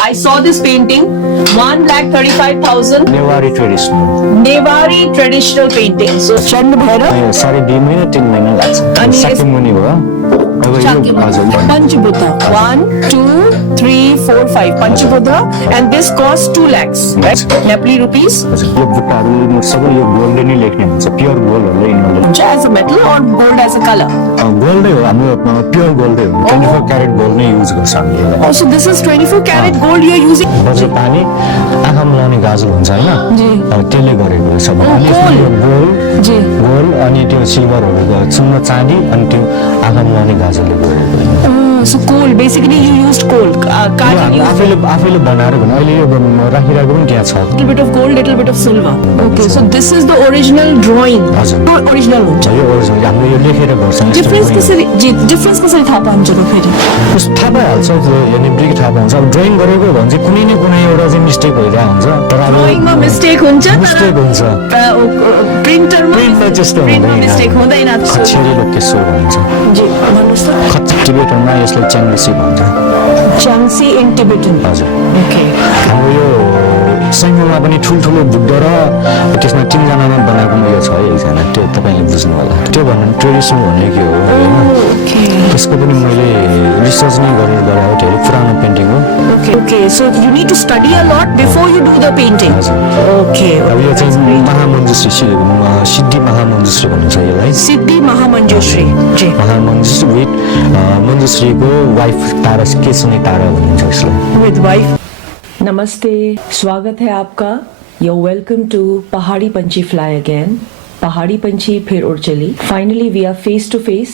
I saw this painting, 1,35,000. Newari traditional painting. So Chand Bhairav. साढे 2 महिना 3 महिना लाग्छ अनि साक्य मुनि भयो अब यो हजुर Panchabuddha. 1, 2, 3, 4, 5. Panchabuddha. And this costs 2 lakhs. Right. Nepali rupees. यो बुट्टाहरू सबै यो गोल्डले नै लेख्ने हुन्छ प्योर गोल्डहरूले यिनीहरूले As a metal or gold as a color? गोल्डै हो हाम्रो प्योर गोल्डै हो 24 क्यारेट गोल्ड नै युज गर्छ हामीले Also, this is 24 karat gold you are using. बजे पानी आँखामा लाउने गाजल हुन्छ जी। हैन अब त्यसले गरेको रहेछ अनि यसमा यो गोल्ड जी। गोल्ड अनि त्यो सिल्भरहरू चुन्न चाँदी अनि त्यो आँखामा लाउने गाजलले गरेको So coal. Basically, you used coal. Can't you use आफैले बनाएर भने अहिले यो राखिरहेको पनि त्यहाँ छ little bit of gold, little bit of silver. Okay, so this is the original drawing. हजुर Original हुन्छ. यो ओरिजिनल हामीले यो लेखेर गर्छौँ Difference कसरी जी difference कसरी थाहा पाउँछ र फेरि? थाहा पाइहाल्छ यानि ब्रिक थाहा पाउँछ अब ड्रइङ गरेको भने चाहिँ कुनै न कुनै एउटा चाहिँ मिस्टेक भइरहेको हुन्छ तर अब ड्रइङमा मिस्टेक हुन्छ मिस्टेक हुन्छ प्रिन्टरमा त्यस्तो प्रिन्टमा मिस्टेक हुँदैन. खच्चरी लोकेश्वर भन्छ जी भन्नुस् त. खच्ची टिबेटनमा यसलाई च्याङ्सी भन्छ Changsi in Tibetan. हजुर Okay. हाम्रो यो साइमोमा पनि ठुल्ठुलो बुद्ध र त्यसमा 3 जनामा बनाएको यो छ है एकजना त्यो तपाईँले बुझ्नु होला त्यो भन्नु ट्रेडिसन भन्ने के हो हैन Okay. त्यसको पनि मैले रिसर्च नै गरेर गराएको थिएँ पुरानो पेन्टिङ हो Okay. Okay. So you need to study a lot before you do the painting. हजुर Okay. अब यो चाहिँ महामञ्जुश्री सिद्धि महामञ्जुश्री भन्छ यसलाई Siddhi Mahamanjushri. Ji. Mahamanjushri with मञ्जुश्रीको वाइफ तारा केसनी तारा भनिन्छ यसलाई With wife. नमस्ते, स्वागत है आपका. You're welcome to पहाड़ी पंछी fly again. पहाड़ी पंछी फिर उड़ चली. Finally, we are face to face.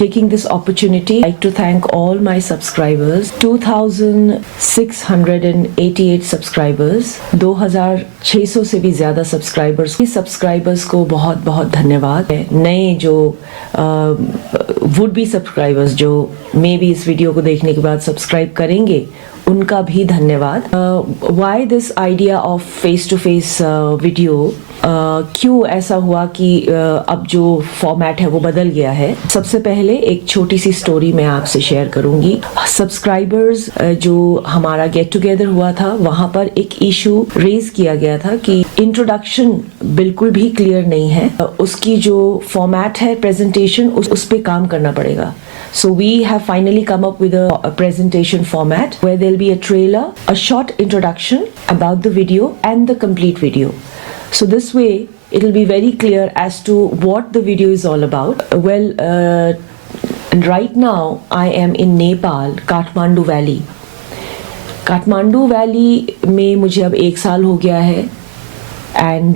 Taking this opportunity, I'd like to thank all my subscribers. 2,688 subscribers. 2,600 से भी ज़्यादा subscribers. इस subscribers को बहुत बहुत धन्यवाद. नए जो would be subscribers जो मे बी इस वीडियो को देखने के बाद सब्सक्राइब करेंगे उनका भी धन्यवाद. Why this idea of face to face video, क्यों ऐसा हुआ कि अब जो फॉर्मेट है वो बदल गया है. सबसे पहले एक छोटी सी स्टोरी मैं आपसे शेयर करूंगी. सब्सक्राइबर्स जो हमारा गेट टुगेदर हुआ था वहां पर एक इशू रेज किया गया था कि इंट्रोडक्शन बिल्कुल भी क्लियर नहीं है. उसकी जो फॉर्मेट है प्रेजेंटेशन उस पे काम करना पड़ेगा. So we have finally come up with a presentation format where there'll be a trailer, a short introduction about the video and the complete video. So this way it'll be very clear as to what the video is all about. Well, right now I am in Nepal, Kathmandu Valley. Kathmandu Valley में मुझे अब 1 साल हो गया है and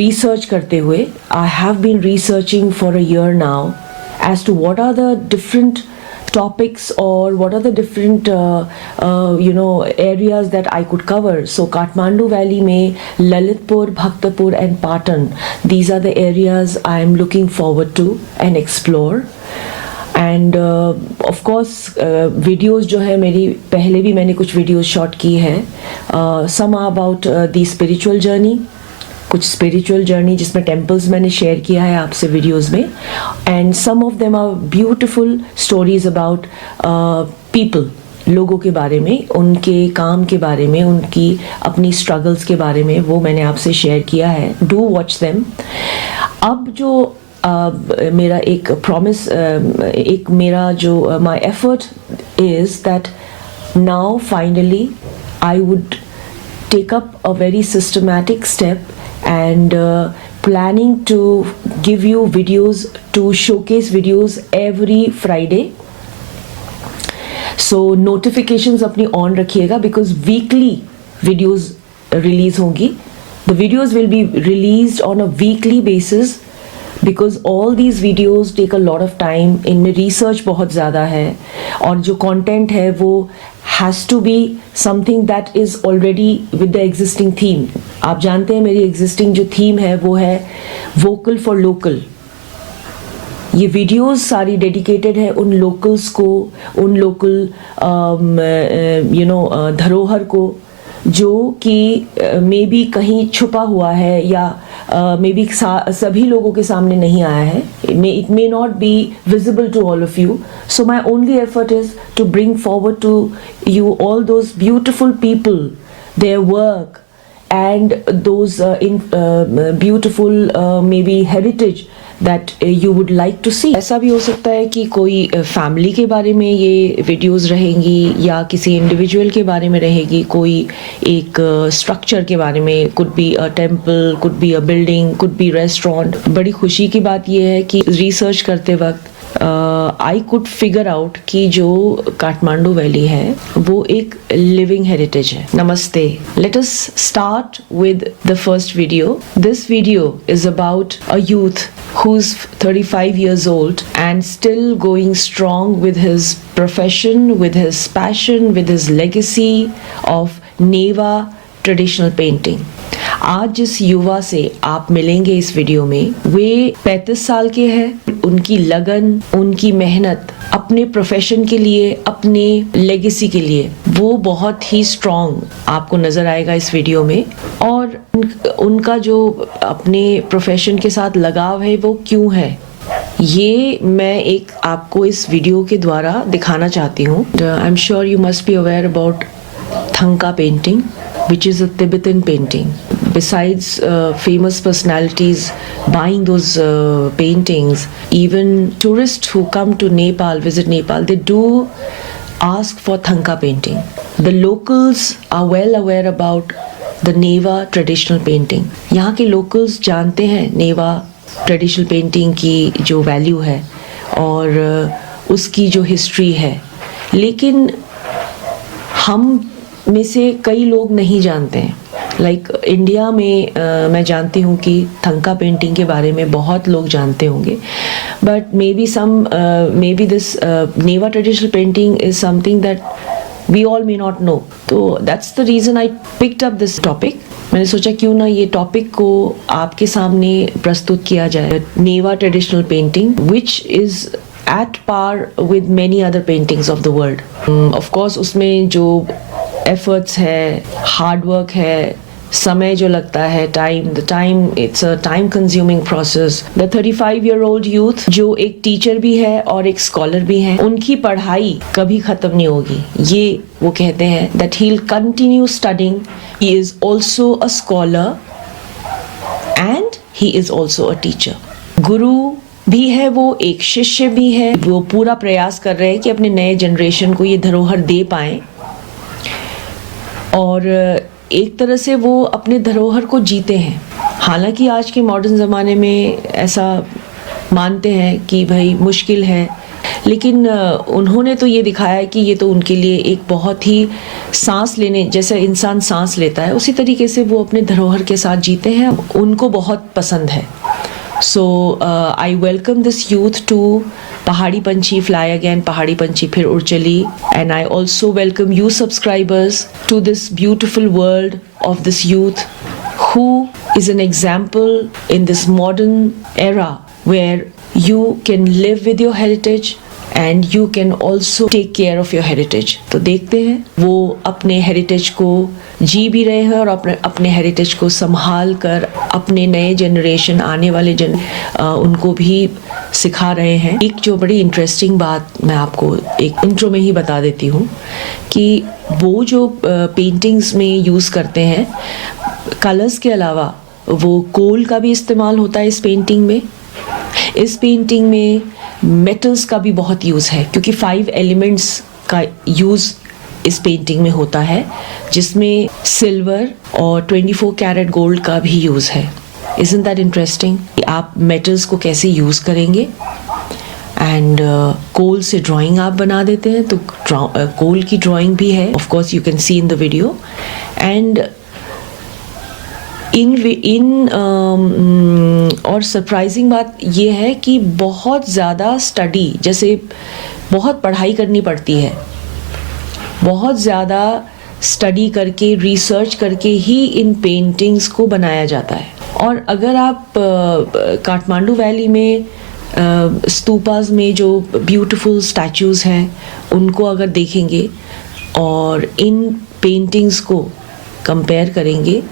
research करते हुए I have been researching for a year now as to what are the different topics or what are the different areas that I could cover. So Kathmandu Valley में Lalitpur, Bhaktapur and Patan, these are the areas I am looking forward to and explore. And of course videos जो है मेरी पहले भी मैंने कुछ videos shot की है. Some are about the spiritual journey, कुछ spiritual journey जिसमें temples मैंने शेयर किया है आपसे वीडियोस में. And some of them are beautiful stories about people, लोगों के बारे में, उनके काम के बारे में, उनकी अपनी स्ट्रगल्स के बारे में, वो मैंने आपसे शेयर किया है. Do watch them. अब जो मेरा एक प्रॉमिस, एक मेरा जो my effort is that now finally I would take up a very systematic step and planning to give you videos, to showcase videos every Friday. So notifications अपनी on रखिएगा because weekly videos release होंगी. The videos will be released on a weekly basis because all these videos take a lot of time. इनमें research बहुत ज़्यादा है और जो content है वो has to be something that is already with the existing theme. आप जानते हैं मेरी existing जो theme है वो है vocal for local. ये videos सारी dedicated है उन locals को, उन local धरोहर को जो कि मे बी कहीं छुपा हुआ है या मे बी सभी लोगों के सामने नहीं आया है. It may not be visible to all of you. So my only effort is to bring forward to you all those beautiful people, their work, and those beautiful maybe heritage that you would like to see. ऐसा भी हो सकता है कि कोई family के बारे में ये वीडियोस रहेंगी या किसी इंडिविजुअल के बारे में रहेगी, कोई एक स्ट्रक्चर के बारे में, could be a temple, could be a building, could be restaurant. बड़ी खुशी की बात ये है कि रिसर्च करते वक्त आई कुड फिगर आउट कि जो काठमांडू वैली है वो एक लिविंग हेरिटेज है. नमस्ते. Let us start with the first video. This video is about a youth who's 35 years old and still going strong with his profession, with his passion, with his legacy of Neva traditional painting. आज जिस युवा से आप मिलेंगे इस video में, way 35 साल के हैं. उनकी लगन, उनकी मेहनत अपने प्रोफेशन के लिए, अपने लेगेसी के लिए, वो बहुत ही स्ट्रॉन्ग आपको नजर आएगा इस वीडियो में. और उनका जो अपने प्रोफेशन के साथ लगाव है वो क्यों है, ये मैं एक आपको इस वीडियो के द्वारा दिखाना चाहती हूँ. I am sure you must be aware about thangka painting, which is a Tibetan painting. Besides famous personalities buying those paintings, even tourists who come to Nepal, visit Nepal, they do ask for Thangka painting. The locals are well aware about the Neva traditional painting. यहाँ के locals जानते हैं Neva traditional painting की जो value है और उसकी जो history है, लेकिन हम में से कई लोग नहीं जानते हैं. लाइक इंडिया में मैं जानती हूँ कि थंका पेंटिंग के बारे में बहुत लोग जानते होंगे, but maybe this Newa traditional painting is something that we all may not know. तो that's the reason I picked up this topic. मैंने सोचा क्यों ना ये टॉपिक को आपके सामने प्रस्तुत किया जाए. Newa traditional painting which is at par with many other paintings of the world. Of course उसमें जो efforts है, hard work है, समय जो लगता है, it's a time consuming process. The 35-year-old youth जो एक टीचर भी है और एक स्कॉलर भी है, उनकी पढ़ाई कभी खत्म नहीं होगी. ये वो कहते हैं that he'll continue studying. He is also a scholar and he is also a teacher. गुरु भी है, वो एक शिष्य भी है. वो पूरा प्रयास कर रहे हैं कि अपने नए जनरेशन को ये धरोहर दे पाएं और एक तरह से वो अपने धरोहर को जीते हैं. हालांकि आज के मॉडर्न ज़माने में ऐसा मानते हैं कि भाई मुश्किल है, लेकिन उन्होंने तो ये दिखाया है कि ये तो उनके लिए एक बहुत ही सांस लेने जैसे इंसान सांस लेता है, उसी तरीके से वो अपने धरोहर के साथ जीते हैं. उनको बहुत पसंद है. So I welcome this youth to Pahadi Panchi Fly Again, Pahadi Panchi Phir Ud Chali, and I also welcome you subscribers to this beautiful world of this youth who is an example in this modern era where you can live with your heritage and you can also take care of your heritage. तो देखते हैं वो अपने heritage को जी भी रहे हैं और अपने हेरिटेज को संभाल कर अपने नए जनरेशन, आने वाले उनको भी सिखा रहे हैं. एक जो बड़ी इंटरेस्टिंग बात मैं आपको एक इंट्रो में ही बता देती हूँ कि वो जो पेंटिंग्स में यूज़ करते हैं, कलर्स के अलावा वो कोल का भी इस्तेमाल होता है इस पेंटिंग में. इस पेंटिंग में मेटल्स का भी बहुत यूज़ है क्योंकि 5 एलिमेंट्स का यूज़ इस पेंटिंग में होता है, जिसमें सिल्वर और 24 कैरेट गोल्ड का भी यूज़ है. Isn't that interesting? आप मेटल्स को कैसे यूज़ करेंगे एंड कोल से ड्राइंग आप बना देते हैं, तो कोल की ड्राइंग भी है. Of course you can see in the video. And और सरप्राइजिंग बात ये है कि बहुत ज़्यादा स्टडी, जैसे बहुत पढ़ाई करनी पड़ती है, बहुत ज़्यादा स्टडी करके, रिसर्च करके ही इन पेंटिंग्स को बनाया जाता है. और अगर आप काठमांडू वैली में स्तूपास में जो ब्यूटीफुल स्टैचूज़ हैं उनको अगर देखेंगे और इन पेंटिंग्स को कंपेयर करेंगे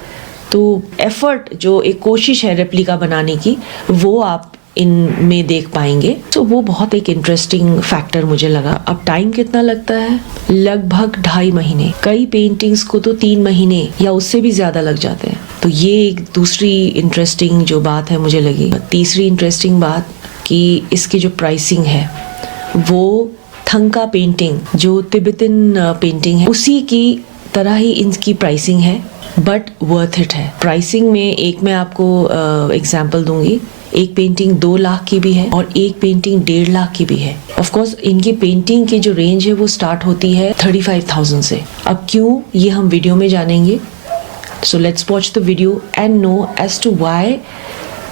तो एफर्ट जो एक कोशिश है रेप्लिका बनाने की वो आप इनमें देख पाएंगे। तो वो बहुत एक इंटरेस्टिंग फैक्टर मुझे लगा। अब टाइम कितना लगता है? लगभग 2.5 महीने। कई पेंटिंग्स को तो 3 महीने या उससे भी ज़्यादा लग जाते हैं। तो ये एक दूसरी इंटरेस्टिंग जो बात है मुझे लगी। तीसरी इंटरेस्टिंग बात कि इसकी जो प्राइसिंग है वो थंका पेंटिंग जो तिब्बतन पेंटिंग है उसी की तरह ही इनकी प्राइसिंग है, बट वर्थ इट है। प्राइसिंग में एक मैं आपको एग्जांपल दूंगी। एक पेंटिंग 2 लाख की भी है और एक पेंटिंग 1.5 लाख की भी है। ऑफ कोर्स इनकी पेंटिंग की जो रेंज है वो स्टार्ट होती है 35,000 से। अब क्यों, ये हम वीडियो में जानेंगे। So let's watch the video and know as to why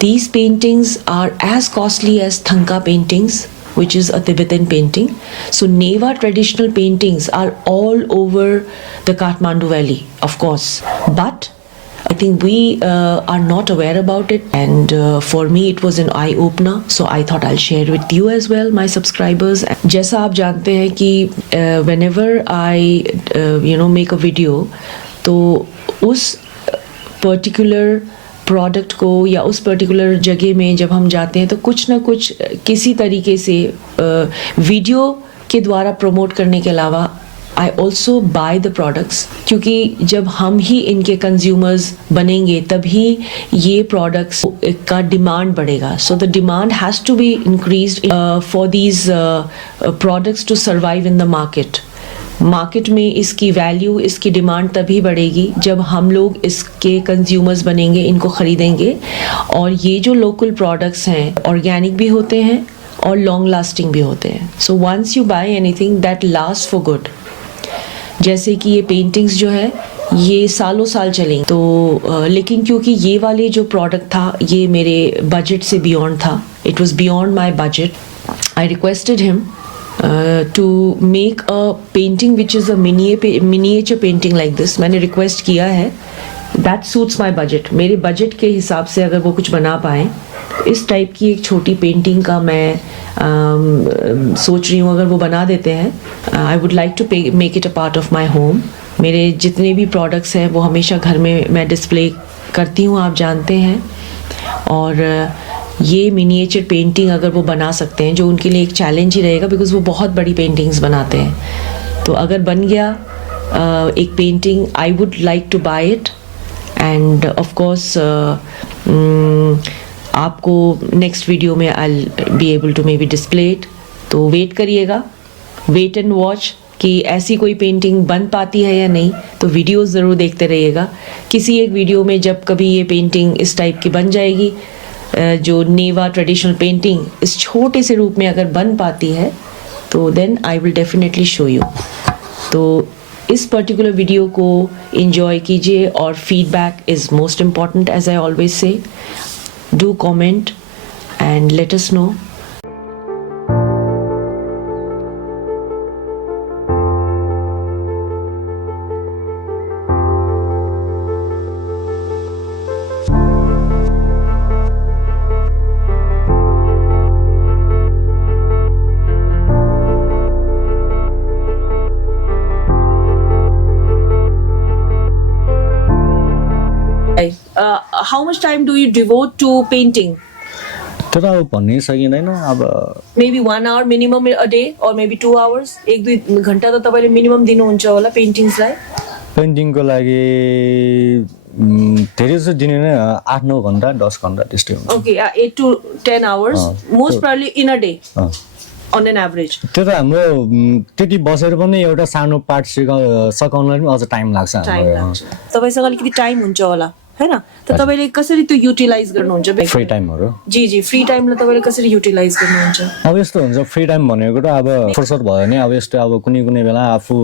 these paintings are as costly as Thangka paintings, which is a Tibetan painting. So Neva traditional paintings are all over the Kathmandu Valley, of course, but I think we are not aware about it, and for me it was an eye opener. So I thought I'll share with you as well, my subscribers. जैसा आप जानते हैं कि whenever I make a video, तो उस particular product को या उस particular जगह में जब हम जाते हैं तो कुछ ना कुछ किसी तरीके से वीडियो के द्वारा प्रमोट करने के अलावा I also by the products, क्योंकि जब हम ही इनके कंज्यूमर्स बनेंगे तभी ये प्रोडक्ट्स का डिमांड बढ़ेगा। So the demand has to be increased for these products to survive in the market में इसकी वैल्यू, इसकी डिमांड तभी बढ़ेगी जब हम लोग इसके कंज्यूमर्स बनेंगे, इनको ख़रीदेंगे। और ये जो लोकल प्रोडक्ट्स हैं ऑर्गेनिक भी होते हैं और लॉन्ग लास्टिंग भी होते हैं। So once you buy anything that last for good, जैसे कि ये पेंटिंग्स जो है ये सालों साल चलेंगे। तो लेकिन क्योंकि ये वाले जो प्रोडक्ट था ये मेरे बजट से बियॉन्ड था, it was beyond my budget, I requested him to make a painting which is a miniature painting like this। मैंने रिक्वेस्ट किया है, that suits my budget। मेरे बजट के हिसाब से अगर वो कुछ बना पाएँ, इस टाइप की एक छोटी पेंटिंग का मैं सोच रही हूँ अगर वो बना देते हैं। I would like to make it a part of my home. मेरे जितने भी प्रोडक्ट्स हैं वो हमेशा घर में मैं डिस्प्ले करती हूँ, आप जानते हैं। और ये मिनिएचर पेंटिंग अगर वो बना सकते हैं, जो उनके लिए एक चैलेंज ही रहेगा बिकॉज वो बहुत बड़ी पेंटिंग्स बनाते हैं। तो अगर बन गया एक painting, I would like to buy it and of course आपको नेक्स्ट वीडियो में I be able to may be display it. तो वेट करिएगा, वेट एंड वॉच कि ऐसी कोई पेंटिंग बन पाती है या नहीं। तो वीडियोस ज़रूर देखते रहिएगा। किसी एक वीडियो में जब कभी ये पेंटिंग इस टाइप की बन जाएगी, जो नेवा ट्रेडिशनल पेंटिंग इस छोटे से रूप में अगर बन पाती है, तो then I will definitely show you. तो इस पर्टिकुलर वीडियो को एंजॉय कीजिए और feedback is most important as I always say. Do comment and let us know. How much time do you devote to painting? त्यो त अब भन्नै सकिँदैन। अब Maybe 1 hour minimum a day or maybe 2 hours? 1-2 घन्टा त तपाईँले मिनिमम दिनुहुन्छ होला पेन्टिङ्सलाई? पेन्टिङको लागि धेरै जस्तो दिने नै 8-9 घन्टा 10 घन्टा त्यस्तै हुन्छ। Okay, 8 to 10 hours most probably in a day on an average। त्यो त हाम्रो त्यति बसेर पनि एउटा सानो पार्ट सकाउनलाई पनि अझ टाइम लाग्छ। तपाईँसँग अलिकति टाइम हुन्छ होला हैन? त तपाईँले कसरी त्यो युटिलाइज गर्नुहुन्छ? फ्री टाइमहरु जी जी, फ्री टाइमलाई तपाईँले कसरी युटिलाइज गर्नुहुन्छ? अब यस्तो हुन्छ, फ्री टाइम भनेको त अब फुर्सद भयो भने अब यस्तो अब कुनै कुनै बेला आफू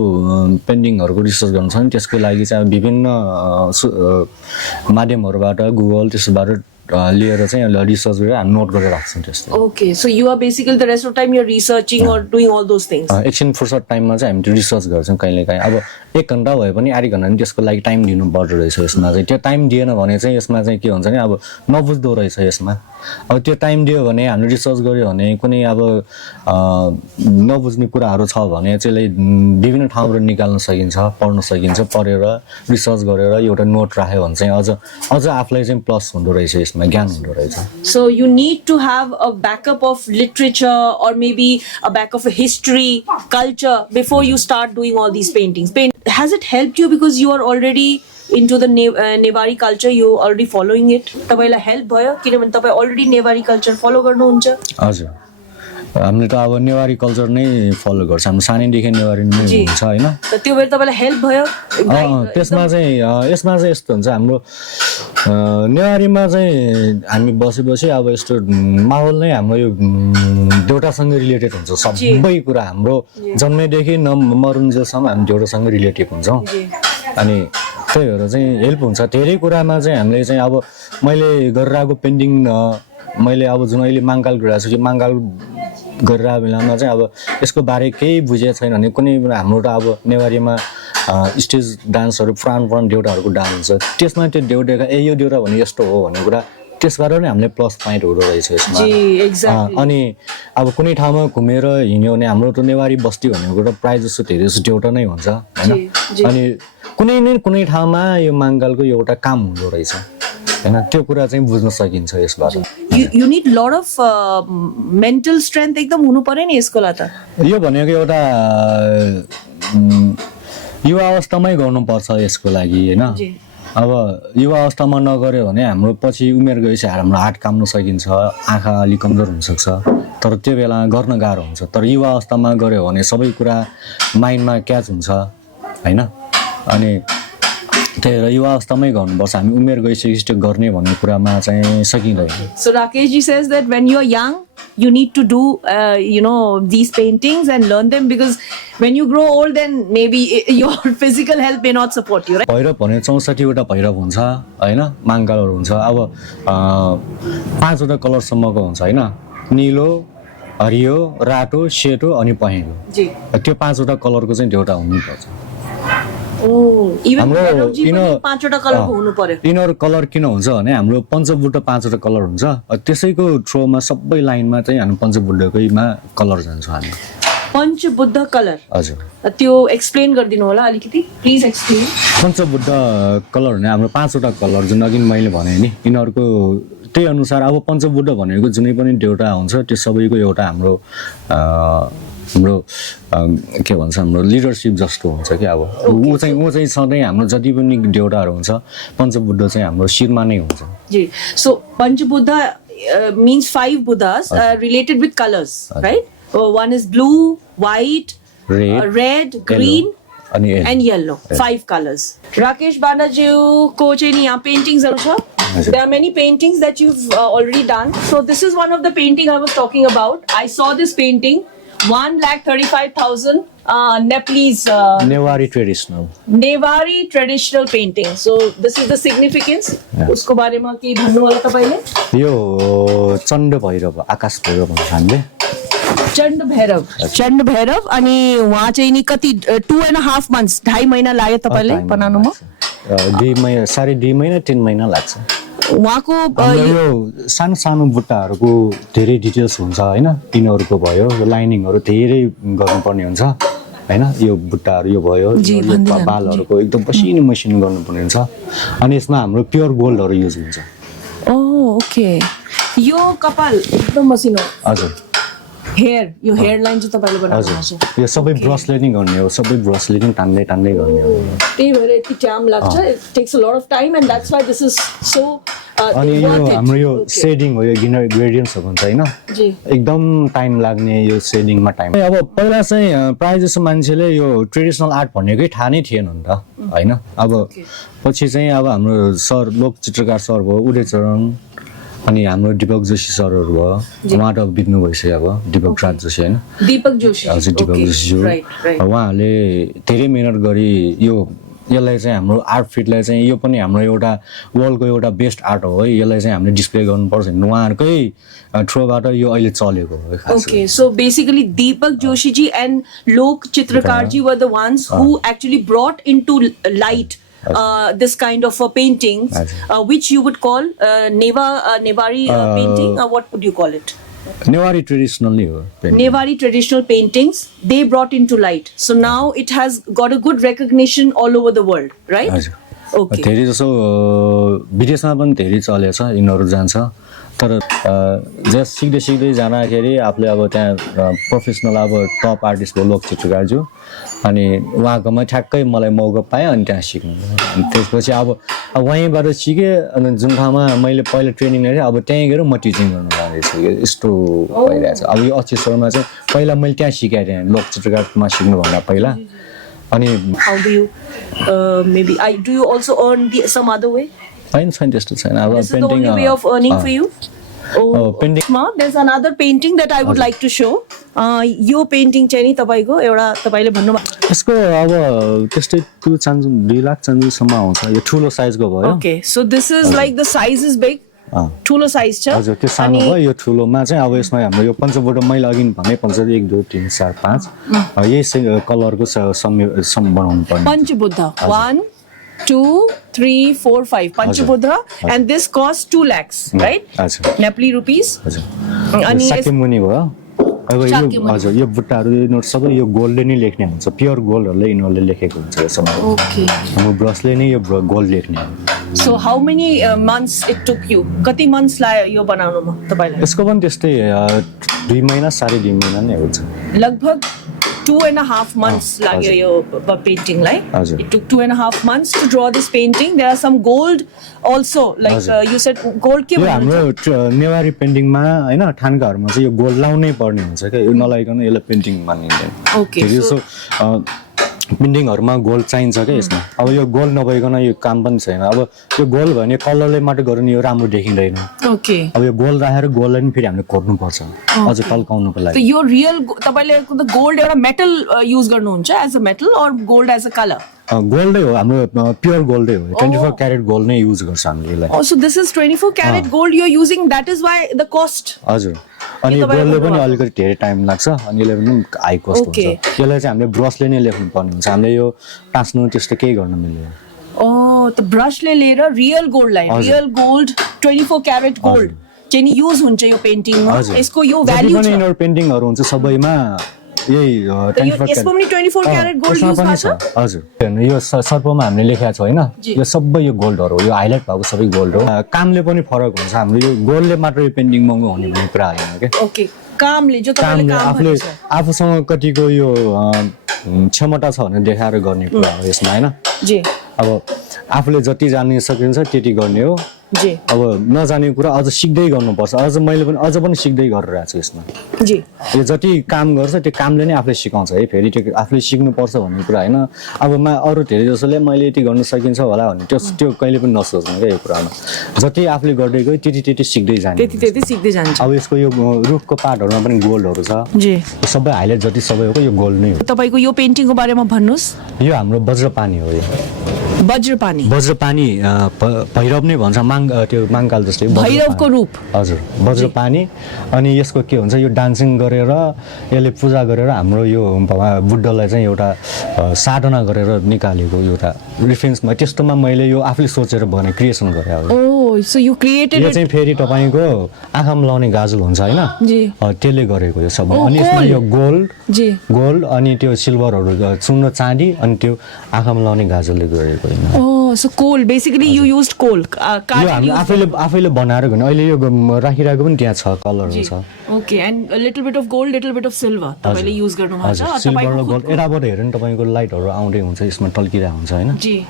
पेन्टिङहरुको रिसर्च गर्नु छ नि, त्यसको लागि चाहिँ विभिन्न माध्यमहरुबाट गुगल त्यसबाट लिएर चाहिँ रिसर्च गरेर हामी नोट गरेर राख्छौं त्यस्तो। Okay, so you are basically the rest of time you are researching or doing all those things. एकछिन फुर्सद टाइममा चाहिँ हामी रिसर्च गर्छौं कहिलेकाहीँ। अब 1 घन्टा भए पनि आधी घन्टा पनि त्यसको लागि टाइम दिनु पर्दो रहेछ यसमा चाहिँ त्यो टाइम दिएन भने चाहिँ यसमा चाहिँ के हुन्छ नि अब नबुझ्दो रहेछ यसमा अब त्यो टाइम दियो भने हामीले रिसर्च गर्यो भने कुनै अब नबुझ्ने कुराहरू छ भने त्यसलाई विभिन्न ठाउँबाट निकाल्न सकिन्छ पढ्न सकिन्छ पढेर रिसर्च गरेर एउटा नोट राख्यो भने चाहिँ अझ आफूलाई चाहिँ प्लस हुँदो रहेछ यसमा ज्ञान हुँदो रहेछ So you need to have a backup of literature or maybe a backup of history, culture before you start doing all these paintings. Has it helped you because you are already into the Newari culture, you already following it? तपाईलाई help भयो किनभने तपाई already Newari culture follow गर्नुहुन्छ हजुर हामीले त अब Newari culture नै फलो गर्छ हाम्रो सानैदेखि नेवारी नै हुन्छ हैन त त्यो भएर तपाईलाई हेल्प भयो त्यसमा चाहिँ यसमा चाहिँ यस्तो हुन्छ हाम्रो नेवारीमा चाहिँ हामी बसेपछि अब यस्तो माहौल नै हाम्रो यो देउटासँग रिलेटेड हुन्छ सबै कुरा हाम्रो जन्मेदेखि मरुन्जेलसम्म हामी देउटासँग रिलेटेड हुन्छौँ अनि त्यही भएर चाहिँ हेल्प हुन्छ धेरै कुरामा चाहिँ हामीले चाहिँ अब मैले गरेर आएको पेन्टिङ मैले अब जुन अहिले माङ्गाल गरिरहेको छु त्यो माङ्गाल गरेर आएको बेलामा चाहिँ अब यसको बारे केही बुझेको छैन भने कुनै हाम्रो त अब नेवारीमा स्टेज डान्सहरू पुरानो देउटाहरूको डान्स हुन्छ त्यसमा त्यो देउटाका यो देउटा भने यस्तो हो भन्ने कुरा त्यसबाट नै हामीले प्लस पोइन्ट हुँदो रहेछ यसमा अनि अब कुनै ठाउँमा घुमेर हिँड्यो भने हाम्रो त नेवारी बस्ती भनेको त प्रायः जस्तो धेरै जस्तो देउटा नै हुन्छ होइन अनि कुनै ठाउँमा यो माङ्गालको एउटा काम हुँदो रहेछ हैन त्यो कुरा चाहिँ बुझ्न सकिन्छ यसबाट you need lot of mental strength एकदम हुनु पर्यो नि यसको लागि त यो भनेको एउटा युवा अवस्थामै गर्नुपर्छ यसको लागि हैन अब युवा अवस्थामा नगर्यो भने हाम्रो पछि उमेर गएपछि हाम्रो हात काम्न सकिन्छ आँखा अलिक कमजोर हुनसक्छ तर त्यो बेला गर्न गाह्रो हुन्छ तर युवा अवस्थामा गऱ्यो भने सबै कुरा माइन्डमा क्याच हुन्छ हैन अनि त्यही भएर युवा अवस्थामै गर्नुपर्छ हामी उमेर गइसकेपछि त्यो गर्ने भन्ने कुरामा चाहिँ सकिँदैन So Rakesh ji says that when you are young you need to do these paintings and learn them because when you grow old then maybe your physical health may not support you, right? Bhairav भने 64 वटा भैरव हुन्छ हैन माङ्गालहरु हुन्छ अब 5 वटा कलरसम्मको हुन्छ हैन नीलो हरियो रातो सेतो अनि पहेँलो जी त्यो 5 वटा कलरको चाहिँ देउटा हुनुपर्छ हाम्रो पाँचवटा कलरको हुनु पर्यो इनर कलर किन हुन्छ भने हाम्रो पञ्चबुड्ड 5 वटा कलर हुन्छ त्यसैको थ्रोमा सबै लाइनमा चाहिँ हामी पञ्चबुड्डकैमा कलर जान्छ हामी पञ्चबुद्ध कलर हजुर त्यो एक्सप्लेन गरिदिनु होला अलिकति प्लिज एक्सप्लेन पञ्चबुड्ड कलर भने हाम्रो 5 वटा कलर जुन अघि मैले भने नि यिनीहरूको त्यही अनुसार अब पञ्चबुड्ड भनेको जुनै पनि देउटा हुन्छ त्यो सबैको एउटा हाम्रो के भन्छ हाम्रो लिडरशिप जस्तो हुन्छ कि अब ऊ चाहिँ सधैँ हाम्रो जति पनि देउटाहरू हुन्छ पञ्चबुड्ड चाहिँ हाम्रो शिरमा नै हुन्छ जी so पञ्चबुद्ध means 5 Buddhas related with colors, right? One is blue, white, red, green and yellow. 5 colors. Rakesh Banaji ko chai yahan paintings haru cha. There are many paintings that you've already done. So this is one of the painting I was talking about. I saw this painting 1,35,000 Nepalese Newari traditional painting. So this is the significance. उसको बारेमा के भन्नु होला तपाईले? यो चण्ड भैरव आकाश भैरव भन्छ हामीले चण्ड भैरव अनि वहाँ चाहिँ नि कति 2.5 months 2.5 महिना लाग्यो तपाईलाई बनाउनुमा 2 महिना 2.5 महिना 3 महिना लाग्छ उहाँको यो सानो सानो बुट्टाहरूको धेरै डिटेल्स हुन्छ हैन तिनीहरुको भयो लाइनिङहरु धेरै गर्नुपर्ने हुन्छ हैन यो बुट्टाहरु यो भयो बालहरुको एकदम मसिनो गर्नुपर्ने हुन्छ अनि यसमा हाम्रो प्योर गोल्डहरु युज हुन्छ ओके यो कपाल एकदम मसिनो हजुर यो हेयर लाइन चाहिँ तपाईले बनाउनु भएको छ यो सबै ब्रसलेटिङ गर्ने हो सबै ब्रसलेटिङ तान्दै गर्ने हो त्यही भएर यति टाइम लाग्छ it takes a lot of time and that's why this is so अनि यो हाम्रो यो शेडिङ हो यो ग्रेडियन्ट्सहरु हुन्छ हैन जी एकदम टाइम लाग्ने यो शेडिङमा टाइम अब पहिला चाहिँ प्राय जसो मान्छेले यो ट्रेडिसनल आर्ट भनेकै थाहा नै थिएन नि त हैन अब पछि चाहिँ अब हाम्रो सर लोक चित्रकार सर भयो उदयचरण अनि हाम्रो दीपक जोशी सरहरु भयो उहाँ त बित्नु भइसक्यो अब दीपक राज जोशी हैन दीपक जोशी हजुर दीपक जोशी उहाँले धेरै मेहनत गरी यो यसलाई चाहिँ हाम्रो आर्ट फिटलाई चाहिँ यो पनि हाम्रो एउटा वर्ल्डको एउटा बेस्ट आर्ट हो है, यसलाई चाहिँ हामीले डिस्प्ले गर्नुपर्छ भन्ने उहाँहरूकै थ्रुबाट यो अहिले चलेको हो खास Okay, so basically Deepak Joshi ji and Lok Chitrakarji were the ones who actually brought into light this kind of a painting, which you would call Newari painting, or what would you call it? Newari traditional नै हो painting. Newari traditional paintings, they brought into light. So now it has got a good recognition all over the world, right? हजुर Okay. धेरै जसो विदेशमा पनि धेरै चलेछ, यिनीहरू जान्छ तर जस सिक्दै सिक्दै जाँदाखेरि आफूले अब त्यहाँ प्रोफेसनल अब टप आर्टिस्ट भयो लोक चित्रकारज्यू, अनि उहाँकोमा ठ्याक्कै मलाई मौका पाएँ अनि त्यहाँ सिक्नु। अनि त्यसपछि अब वहीँबाट सिकेँ, अनि जुन ठाउँमा मैले पहिला ट्रेनिङ गरेँ अब त्यहीँ गएर म टिचिङ गर्नु जाँदैछु, यस्तो भइरहेछ। अब यो 25 सालमा चाहिँ पहिला मैले त्यहाँ सिकाएको थिएँ लोक चित्रकारमा सिक्नुभन्दा पहिला। अनि How do you maybe do you also earn some other way? छैन त्यस्तो छैन अब This is the only way of earning for you? Painting Smart. There's another painting that I would like to show. यो painting चाहिँ नि तपाईको एउटा तपाईले भन्नुभयो। यसको अब त्यस्तै 2 लाख चान्जुसम्म आउँछ, यो ठुलो साइजको भयो। Okay, so this is like the size is big. ठुलो साइज छ। हजुर त्यो सानो भयो, यो ठुलोमा चाहिँ अब यसमा हाम्रो यो पञ्चबोट मैले अघि भने 1 2 3 4 5 यही कलरको सम बनाउनु पर्ने। पंचबुद्ध 1 2 3 4 5 पंचबुद्ध, and this costs 2 lakhs, right? हजुर Nepali rupees. हजुर अनि शाक्यमुनि भयो। अब यो हजुर यो बुट्टाहरू यिनीहरू सबै यो गोल्डले नै लेख्ने हुन्छ, प्योर गोल्डहरूले यिनीहरूले लेखेको हुन्छ यो सबै। Okay. हाम्रो ब्रसले नै यो गोल्ड लेख्ने हो। So how many months it took you? कति months लाग्यो यो बनाउनुमा तपाईलाई? यसको पनि त्यस्तै 2 महिना 2.5 महिना नै हुन्छ। लगभग 2.5 months लाग्यो यो painting लाई. हजुर। It took 2.5 months to draw this painting. There are some gold also, like you said gold के यो भन्नुहुन्छ? हाम्रो नेवारी पेन्टिङमा हैन ठानकाहरूमा चाहिँ यो गोल्ड लाउनै पर्ने हुन्छ क्या, यो नलाइकन यसलाई पेन्टिङ मानिँदैन। Okay, फेरि यसो पेन्टिङहरूमा गोल्ड चाहिन्छ क्या यसमा। अब यो गोल्ड नभइकन यो काम पनि छैन। अब यो गोल्ड भने कलरले मात्र गर्नु यो राम्रो देखिँदैन। Okay. अब यो गोल्ड राखेर गोल्डलाई पनि फेरि हामीले खोज्नुपर्छ अझ टल्काउनुको So लागि। यो रियल तपाईले गोल्ड एउटा मेटल युज गर्नुहुन्छ एज अ मेटल और गोल्ड एज अ कलर? गोल्डै हो हाम्रो, प्योर गोल्डै हो, 24 क्यारेट गोल्ड नै युज गर्छ हामीले यसलाई। Oh, so this is 24 karat gold you're using, that is why the cost. हजुर अनि गोल्डले पनि अलिकति धेरै टाइम लाग्छ अनि यसले पनि हाई कस्ट हुन्छ। यसलाई चाहिँ हामीले ब्रसले नै लेख्नु पर्ने हुन्छ, हामीले यो टास्नु त्यस्तो केही गर्न मिल्दैन। Oh, the brush ले लिएर रियल गोल्ड लाई, रियल गोल्ड 24 karat गोल्ड चाहिँ युज हुन्छ यो पेन्टिङमा। यसको यो भ्याल्यु जति पनि यिनीहरू पेन्टिङहरू हुन्छ सबैमा यही 24 यसमा पनि 24 karat गोल्ड युज गर्छ। हजुर हेर्नु यो सर्पमा हामीले लेखेको छ हैन, यो सबै यो गोल्डहरू हो, यो हाइलाइट भएको सबै गोल्ड हो। कामले पनि फरक हुन्छ, हाम्रो यो गोल्डले मात्र यो पेन्टिङ महँगो हुने भन्ने कुरा होइन के। ओके, कामले जो तपाईले काम आफूले गर्छ आफूसँग कतिको यो क्षमता छ भने देखाएर गर्ने कुरा हो यसमा हैन। जी अब आफूले जति जान्न सकिन्छ त्यति गर्ने हो। जी अब नजानेको कुरा अझ सिक्दै गर्नुपर्छ, मैले पनि अझ पनि सिक्दै गरिरहेको छु यसमा। जी यो जति काम गर्छ त्यो कामले नै आफूले सिकाउँछ है, फेरि त्यो आफूले सिक्नुपर्छ भन्ने कुरा होइन। अब अरू धेरै जसोले मैले यति गर्न सकिन्छ होला भने त्यो कहिले पनि नसोच्नु क्या यो कुरामा। जति आफूले गर्दै गयो त्यति सिक्दै जाने, त्यति सिक्दै जान्छ। अब यसको यो रुखको पातहरूमा पनि गोल्डहरू छ, जी यो सबै हाइलाइट जति सबै हो यो गोल्ड नै हो। तपाईको यो पेन्टिङको बारेमा भन्नुस्। यो हाम्रो वज्रपानी हो, यो वज्रपानी भैरव नै भन्छ, त्यो माङ्काल जस्तै भैरवको रूप। हजुर वज्रपानी। अनि यसको के हुन्छ यो डान्सिङ गरेर यसले पूजा गरेर हाम्रो यो बुद्धलाई चाहिँ एउटा साधना गरेर निकालेको एउटा रेफरेन्समा त्यस्तोमा मैले यो आफूले सोचेर भने क्रिएसन गरेँ हो। Oh, so you created यो it. चाहिँ फेरि तपाईँको आँखामा लाउने गाजुल हुन्छ हैन, जी त्यसले गरेको यो सबै। अनि यसमा यो जी गोल्ड अनि त्यो सिल्भरहरू चुन्न चाँदी अनि त्यो आँखामा लाउने गाजुलले गरेको होइन। Oh, so coal. Basically, you used coal. यो हामी आफैले बनाएर गर्ने, अहिले यो राखिरहेको पनि त्यहाँ छ, कलरहरू छ। Okay, and a little bit of gold, little bit of silver. तपाईले युज गर्नु भएको छ। सिल्भर र गोल्ड यताबाट हेर्यो भने तपाईँको लाइटहरू आउँदै हुन्छ, यसमा टल्किरहेको हुन्छ हैन। जी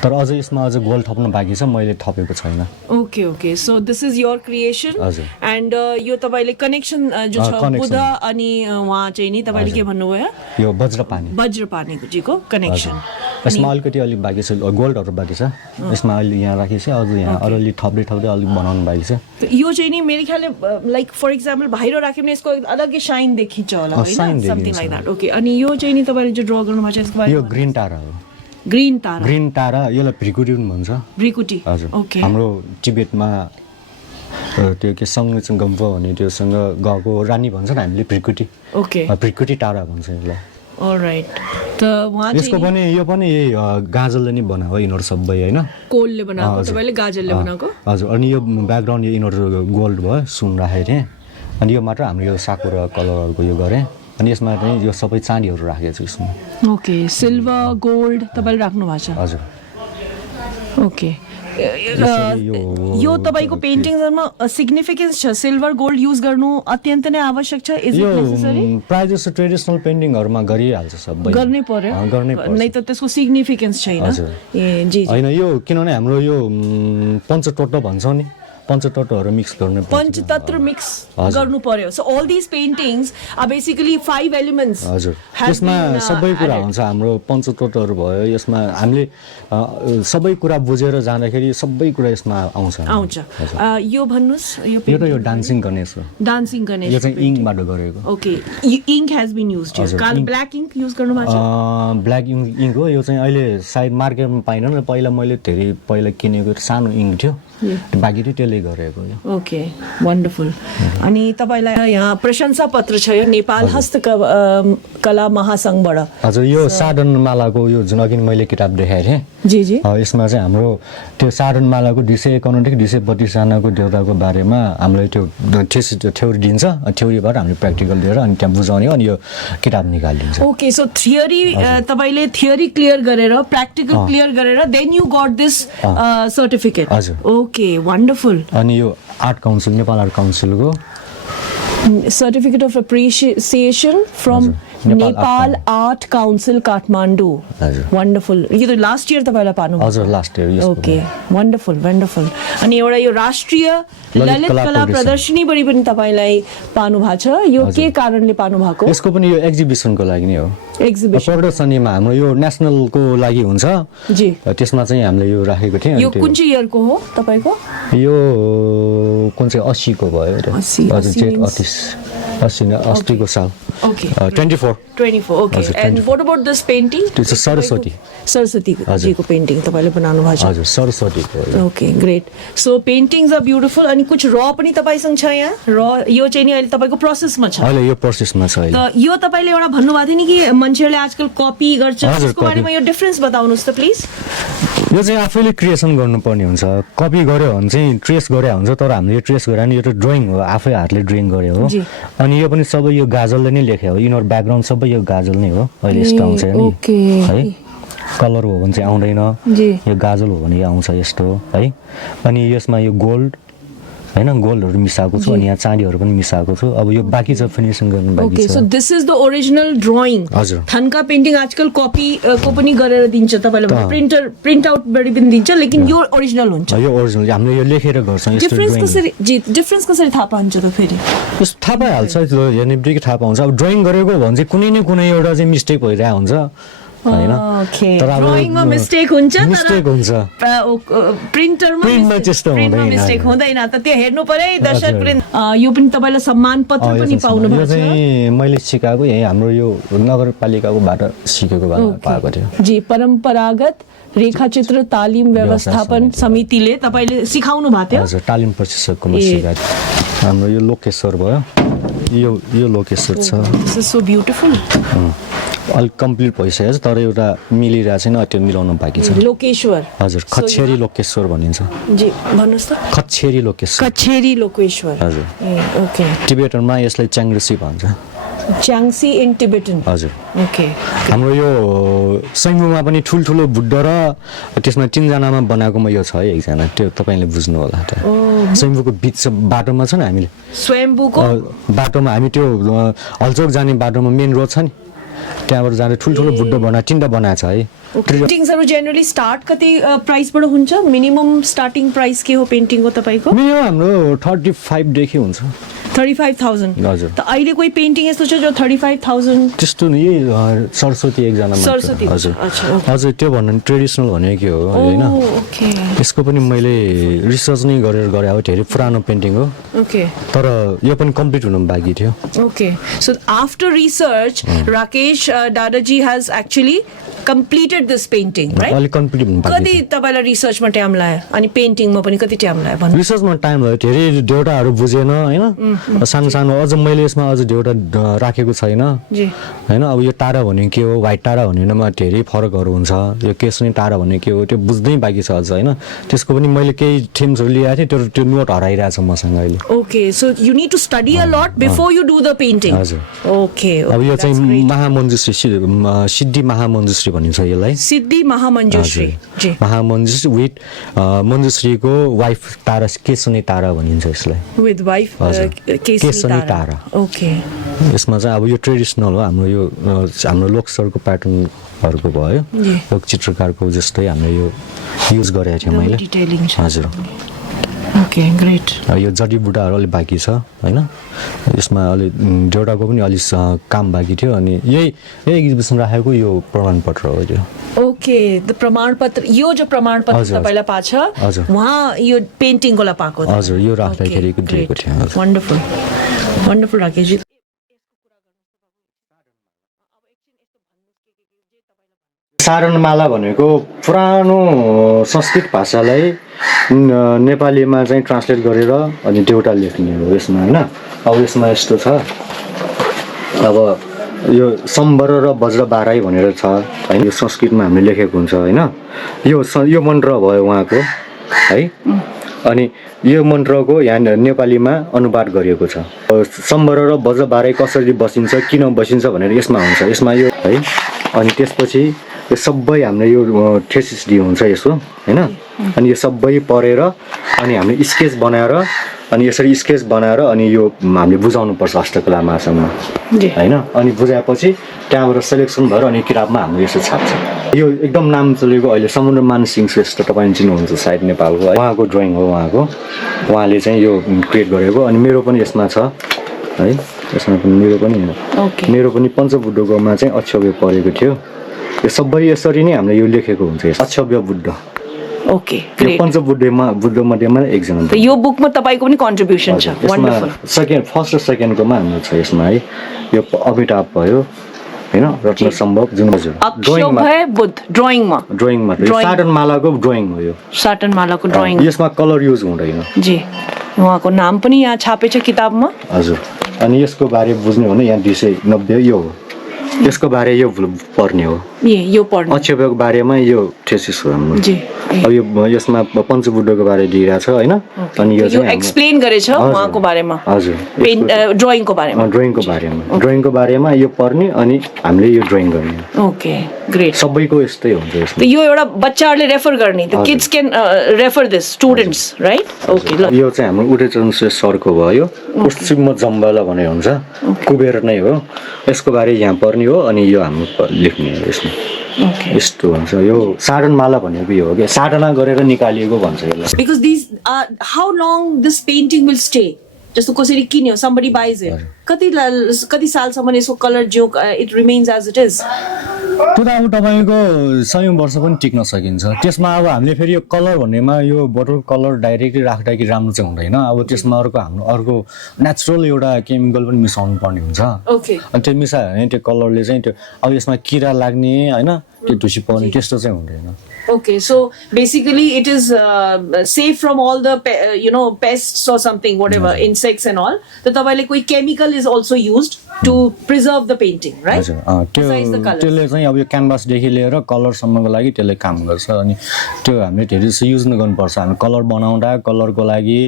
तर अझ यसमा अझ गोल्ड थप्न बाँकी छ, मैले थपेको छैन। Okay, okay. So this is your creation. हजुर। And यो तपाईले कनेक्सन जो छ बुद्ध अनि वहाँ चाहिँ नि तपाईले के भन्नुभयो? यो वज्रपानीको जीको कनेक्सन। यसमा अलिकति अलिक बाँकी छ, गोल्डहरू बाँकी छ यसमा, अहिले यहाँ राखेको छ, अझ यहाँ अलिअलि थप्दै अलिक बनाउनु बाँकी छ। यो चाहिँ नि मेरो ख्यालले लाइक फर एक्जाम्पल बाहिर राख्यो भने यसको अलग्गै शाइन देखिन्छ होला हैन, समथिङ लाइक दैट। ओके, अनि यो चाहिँ नि तपाईले जो ड्रा गर्नु भएको छ यसको बारेमा यो ग्रीन टारा हो। ग्रीन तारा ग्रिन तारा यसलाई भ्रिकुटी पनि भन्छ भ्रिकुटी हजुर ओके हाम्रो टिबेटमा त्यो के सङ्गचुङ गम्फो भन्ने त्योसँग गएको रानी भन्छ नि हामीले भ्रिकुटी ओके भ्रिकुटी तारा भन्छ यसलाई अलराइट त वहाँ यसको पनि यो पनि यही गाजलले नै बनाएको यिनीहरू सबै होइन कोलले बनाएको तपाईँले गाजरले बनाएको हजुर अनि यो ब्याकग्राउन्ड यो यिनीहरू गोल्ड भयो सुन राखेको थिएँ अनि यो मात्र हाम्रो यो साकुरा कलरहरूको यो गरेँ अनि यसमा चाहिँ यो सबै चाँदीहरू राखेको छु यसमा ओके सिल्भर गोल्ड तपाईँले राख्नु भएको छ हजुर ओके यो तपाईँको पेन्टिङमा सिग्निफिकेन्स छ सिल्भर गोल्ड युज गर्नु अत्यन्त नै आवश्यक छ इज यो इट नेसेसरी प्रायः जस्तो ट्रेडिसनल पेन्टिङहरूमा गरिहाल्छ सबै गर्नै पर्यो गर्नै पर्छ नै त त्यसको सिग्निफिकेन्स छैन हजुर। ए जी होइन यो किनभने हाम्रो यो पञ्चतत्व भन्छौँ नि पञ्चतत्वहरू मिक्स गर्नु पर्छ पञ्चतत्व मिक्स हजुर। गर्नु पर्यो so all this paintings are basically 5 elements हजुर यसमा सबै कुरा हुन्छ हाम्रो पञ्चतत्वहरू भयो यसमा हामीले सबै कुरा बुझेर जाँदाखेरि सबै कुरा यसमा आउँछ आउँछ यो भन्नुस् यो यो त यो डान्सिङ गणेश हो डान्सिङ गणेश यो चाहिँ इङ्कबाट गरेको okay ink has been used हजुर, काल ink- ब्ल्याक इङ्क युज गर्नु भएको छ ब्ल्याक इङ्क हो यो चाहिँ अहिले सायद मार्केटमा पाइनँ नि पहिला मैले धेरै पहिला किनेको सानो इङ्क थियो बाँकी चाहिँ त्यसले गरेको यो ओके वन्डरफुल अनि तपाईँलाई यहाँ प्रशंसा पत्र छ यो नेपाल हस्तकला महासङ्घबाट हजुर यो साधनमालाको यो जुन अघि मैले किताब देखाएको थिएँ जी जी यसमा चाहिँ हाम्रो त्यो साधनमालाको 251 देखि 232जनाको देउताको बारेमा हामीलाई त्यो थ्योरी दिन्छ थ्योरीबाट हामीले प्र्याक्टिकल दिएर अनि त्यहाँ बुझाउने अनि यो किताब निकालिदिन्छ ओके सो थियोरी तपाईँले थियोरी क्लियर गरेर प्र्याक्टिकल क्लियर गरेर then you got this certificate हजुर। ओके वन्डरफुल अनि यो आर्ट काउन्सिल नेपाल आर्ट काउन्सिलको certificate of appreciation from Nepal Nepal art council Kathmandu हजुर। वन्डरफुल यो त लास्ट इयर तपाईँलाई पाउनु हजुर last year okay wonderful wonderful अनि एउटा यो राष्ट्रिय ललित कला प्रदर्शनीबाट पनि तपाईँलाई पाउनु भएको छ यो के कारणले पाउनु भएको यसको पनि यो एक्जिबिसनको लागि नै हो एक्जिबिसन प्रदर्शनीमा हाम्रो यो नेसनलको लागि हुन्छ जी त्यसमा चाहिँ हामीले यो राखेको थियौँ यो कुन चाहिँ इयरको हो तपाईँको यो कुन चाहिँ 80 को भयो अरे 80 हजुर जेठ means- 80 को साल ओके 24 24 ओके हजुर, and 24. What about this painting त्यो चाहिँ सरस्वती सरस्वती जीको पेन्टिङ तपाईँले बनाउनु भएको छ हजुर सरस्वतीको हो यो। Okay great so paintings are beautiful अनि कुछ र पनि तपाईँसँग छ यहाँ र यो चाहिँ नि अहिले तपाईँको प्रोसेसमा छ अहिले यो प्रोसेसमा छ अहिले त यो तपाईँले एउटा भन्नुभएको थियो नि कि मान्छेहरूले आजकल कपी गर्छ हजुर, त्यसको बारेमा यो डिफरेन्स बताउनुहोस् त प्लिज यो चाहिँ आफैले क्रिएसन गर्नुपर्ने हुन्छ कपी गर्यो भने चाहिँ ट्रेस गरे हुन्छ तर हामीले यो ट्रेस गरेर नि यो त ड्रइङ हो आफै हातले ड्रइङ गरे हो जी। अनि यो पनि सबै यो गाजलले नै लेखे हो यिनीहरू ब्याकग्राउन्ड सबै यो गाजल नै हो अहिले यस्तो आउँछ नि ओके है कलर हो भने चाहिँ आउँदैन जी यो गाजल हो भने यो आउँछ यस्तो है अनि यसमा यो गोल्ड होइन गोल्डहरू मिसाएको छु अनि यहाँ चाँदीहरू पनि मिसाएको छु अब यो बाँकी छ फिनिसिङ गर्नु बाँकी ओके छ so this is the original drawing हजुर। थन्का पेन्टिङ आजकल कपी को पनि गरेर दिन्छ तपाईँलाई प्रिन्ट आउटबाट पनि दिन्छ लेकिन यो ओरिजिनल हुन्छ यो ओरिजिनल हामीले यो लेखेर गर्छौँ यस्तो डिफरेन्स ड्रइङ कसरी जी डिफरेन्स कसरी थाहा पाउँछ त फेरि यस्तो थाहा पाइहाल्छ त्यो हेर्ने बित्तिकै थाहा पाउँछ अब ड्रइङ गरेको भने चाहिँ कुनै न कुनै एउटा चाहिँ मिस्टेक भइरहेको हुन्छ होइन ओके तर अब ड्रइङमा मिस्टेक हुन्छ मिस्टेक हुन्छ प्रिन्टरमा त्यस्तो हुँदैन। मिस्टेक हुँदैन त त्यो हेर्नु पर्यो है दर्शक प्रिन्ट यो पनि तपाईँलाई सम्मान पत्र पनि पाउनु यो भएको छ चाहिँ मैले सिकाएको यही हाम्रो यो नगरपालिकाकोबाट सिकेको पाएको थियो जी परम्परागत रेखाचित्र तालिम व्यवस्थापन समितिले तपाईँले सिकाउनु भएको थियो हजुर तालिम प्रशिक्षककोमा सिकाएको थियो। हाम्रो यो लोकेश्वर भयो यो लोकेश्वर छ दिस इज सो ब्युटिफुल अलिक कम्प्लिट भइसकेको छ तर एउटा मिलिरहेको छैन त्यो मिलाउनु बाँकी छ लोकेश्वर हजुर खच्छेरी लोकेश्वर भनिन्छ जी भन्नुहोस् त खच्छेरी लोकेश्वर कछेरी लोकेश्वर हजुर ए ओके टिबेटनमा यसलाई च्याङ्ग्रेसी भन्छ च्याङ्सी इन टिबेटन हजुर ओके हाम्रो यो सैमुमा पनि ठुल्ठुलो बुद्ध र त्यसमा 3 जनामा बनाएकोमा यो छ है एकजना त्यो तपाईँले बुझ्नु होला सैमुको बिच बाटोमा छ नि हामीले स्वयम्भूको बाटोमा हामी त्यो हलचोक जाने बाटोमा मेन रोड छ नि त्यहाँबाट जाँदा ठुल्ठुलो बुद्ध बनाएको 3टा बनाएको छ है पेन्टिङ्सहरू जेनरली स्टार्ट कति प्राइसबाट हुन्छ मिनिमम स्टार्टिङ प्राइस के हो पेन्टिङको तपाईँको मिनिमम हाम्रो 35 देखि हुन्छ 35,000 हजुर त अहिले कोही पेन्टिङ यस्तो छ जो 35,000 त्यस्तो नि यही सरस्वती एकजना मात्र। सरस्वती हजुर अच्छा हजुर त्यो भन्नु ट्रेडिसनल भनेको के हो होइन ओके यसको पनि मैले रिसर्च नै गरेर गरे हो धेरै पुरानो पेन्टिङ हो ओके तर यो पनि कम्प्लिट हुनु बाँकी थियो Okay, so after research, Rakesh Dadaji has actually completed this painting, right? अलिक कम्प्लिट हुनु बाँकी कति तपाईँलाई रिसर्चमा टाइम लाग्यो अनि पेन्टिङमा पनि कति टाइम लाग्यो भन्नु? रिसर्चमा टाइम भयो धेरै देउटाहरू बुझेन होइन सानो सानो अझ मैले यसमा अझ देउटा राखेको छैन जी होइन अब यो टाढा भने के हो व्हाइट टाढा भनेमा धेरै फरकहरू हुन्छ यो केसनी टाढा भने के हो त्यो बुझ्नै बाँकी छ अझ होइन त्यसको पनि मैले केही थिम्सहरू ल्याएको थिएँ त्यो नोट हराइरहेछ मसँग अहिले okay so you need to study a lot before you do the painting हजुर ओके अब यो चाहिँ महामञ्जुश्री सिद्धि महामञ्जुश्री भनिन्छ यसलाई सिद्धि महामञ्जुश्री जी महामञ्जुश्री विथ मञ्जुश्रीको वाइफ तारा केसनी तारा भनिन्छ यसलाई with wife Keshni Tara okay यसमा चाहिँ अब यो ट्रेडिसनल हो हाम्रो यो हाम्रो लोकसरको प्याटर्नहरूको भयो लोक चित्रकारको जस्तै हामीले यो युज गरेको थिएँ मैले डिटेलिङ छ हजुर ओके ग्रेट यो जडीबुटाहरू अलिक बाँकी छ होइन यसमा अलि देउटाको पनि अलिक काम बाँकी थियो अनि यही एक्जिबिसन राखेको यो प्रमाणपत्र हो त्यो ओके द प्रमाणपत्र यो जो प्रमाणपत्र हजुर। तपाईलाई पाछ हजुर। वहाँ यो पेन्टिङको लागि पाएको हजुर यो राख्दाखेरि दिएको थियो हजुर। वन्डरफुल वन्डरफुल राकेशजी सारणमाला भनेको पुरानो संस्कृत भाषालाई नेपालीमा चाहिँ ट्रान्सलेट गरेर अनि देउटा लेख्ने हो यसमा होइन अब यसमा यस्तो छ अब यो सम्बर र वज्र बाराई भनेर छ होइन यो संस्कृतमा हामीले लेखेको हुन्छ होइन यो मन्त्र भयो उहाँको है अनि यो मन्त्रको यहाँ नेपालीमा अनुवाद गरिएको छ सम्बर र वज्र बाराई कसरी बसिन्छ किन बसिन्छ भनेर यसमा हुन्छ यसमा यो है अनि त्यसपछि यो सबै हामीले यो थेसिस दियो हुन्छ यसो होइन अनि यो सबै पढेर अनि हामीले स्केच बनाएर अनि यसरी स्केच बनाएर अनि यो हामीले बुझाउनुपर्छ हस्तकला महासङ्घमा होइन अनि बुझाएपछि त्यहाँबाट सेलेक्सन भएर अनि किताबमा हाम्रो यसो छाप्छ यो एकदम नाम चलेको अहिले समुद्रमान सिंह श्रेष्ठ तपाईँले चिन्नुहुन्छ सायद नेपालको उहाँको ड्रइङ हो उहाँले चाहिँ यो क्रिएट गरेको अनि मेरो पनि यसमा छ है यसमा पनि मेरो पनि पञ्चबुद्धकोमा चाहिँ अक्षव्य परेको थियो यो सबै यसरी नै हामीले यो लेखेको हुन्छ अक्षव्य बुद्ध ओके यो बुद्ध मध्येमा एकजना यो बुकमा तपाईको पनि कन्ट्रिब्युसन छ वन्डरफुल सेकेन्ड फर्स्ट र सेकेन्डकोमा हाम्रो छ यसमा है यो अमिताभ भयो हैन रत्न सम्भव जुन हजुर अक्षव्य बुद्ध ड्राइङमा साटनमालाको ड्रइङ हो यो साटनमालाको ड्राइङ यसमा कलर युज हुँदैन जी उहाँको नाम पनि यहाँ छापेछ किताबमा हजुर अनि यसको बारे बुझ्ने हो भने यहाँ 290 यो हो यसको बारे यो पढ्ने हो यो पढ्ने अक्षव्यको बारेमा यो थेसिस हो हाम्रो जी अब यो यसमा पञ्चबुद्धको बारे दिइरा छ हैन अनि यो चाहिँ एक्सप्लेन गरेछ उहाँको बारेमा हजुर ड्रइङको बारेमा यो पढ्ने अनि हामीले यो ड्रइङ गर्ने ओके ग्रेट सबैको यस्तै हुन्छ यसमा यो एउटा बच्चाहरुले रेफर गर्ने the kids can refer this students right okay ल यो चाहिँ हाम्रो उडेचरण श्रेष्ठ सरको भयो पश्चिम जम्बाला भने हुन्छ कुबेर नै हो यसको बारे यहाँ पढ्ने हो अनि यो हाम्रो लेख्ने हो यसमा यस्तो भन्छ यो साधनमाला भनेको यो हो कि साधना गरेर निकालिएको भन्छ यसलाई because this how long this painting will stay जस्तो कसरी किन्यो somebody buys it कति सालसम्म यसको कलर जो it remains as it is त्यो त अब तपाईँको 100 वर्ष पनि टिक्न सकिन्छ त्यसमा अब हामीले फेरि यो कलर भन्नेमा यो बोटल कलर डाइरेक्टली राख्दाखेरि राम्रो चाहिँ हुँदैन अब त्यसमा अर्को नेचुरल एउटा केमिकल पनि मिसाउनु पर्ने हुन्छ ओके अनि त्यो मिसायो भने त्यो कलरले चाहिँ त्यो अब यसमा किरा लाग्ने हैन त्यो धुसी पर्ने त्यस्तो चाहिँ हुँदैन Okay, so basically it is safe from all the pests or something, whatever, insects and all. So tapaile koi chemical is also used to preserve the painting, right? Besides the color. त्यसले चाहिँ अब यो canvas देखि लिएर colour सम्मको लागि त्यसले काम गर्छ अनि त्यो हामीले धेरै युज गर्नुपर्छ हामी कलर बनाउँदा कलरको लागि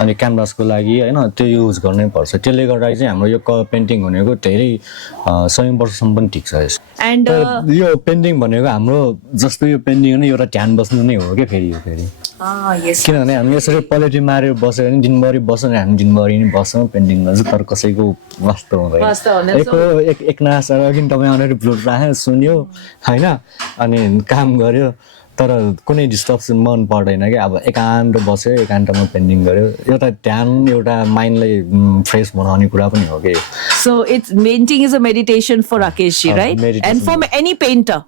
अनि क्यानभासको लागि हैन त्यो युज गर्नै पर्छ त्यसले गर्दा चाहिँ हाम्रो यो पेन्टिङ भनेको धेरै 100 वर्षसम्म पनि टिक्छ यसो and यो पेन्टिङ भनेको हाम्रो जस्तो यो पेन्टिङ नै एउटा ध्यान बस्नु नै हो के फेरि yes किनभने हामी यसरी पलेटी मारेर बस्यो भने दिनभरि बस्यो भने हामी दिनभरि नै बस्छौँ पेन्टिङ गर्छ तर कसैको वास्तव हुँदैन एक नास अघि तपाईँ आएर ब्लड राख्यो सुन्यो होइन अनि काम गर्यो तर कुनै डिस्टर्ब मन पर्दैन कि अब एकान्त बस्यो एकान्तमा पेन्टिङ गर्यो एउटा ध्यान एउटा माइन्डलाई फ्रेस बनाउने कुरा पनि हो कि so it's painting is a meditation for Rakesh ji right and for any painter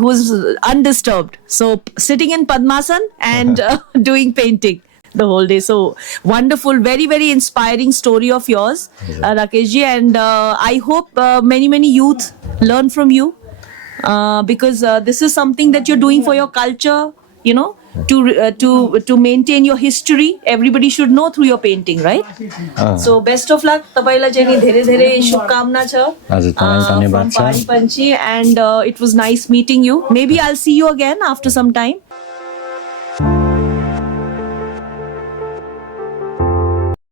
who's undisturbed so sitting in Padmasan and doing painting the whole day so wonderful very very inspiring story of yours Rakesh ji and I hope many youth learn from you because this is something that you're doing for your culture, you know, to maintain your history. Everybody should know through your painting, right? So best of luck. तपाईलाई चाहिँ नि धेरै धेरै शुभकामना छ. हजुर, तपाईलाई धन्यवाद From छ। Pari Panchi, and it was nice meeting you. Maybe I'll see you again after some time.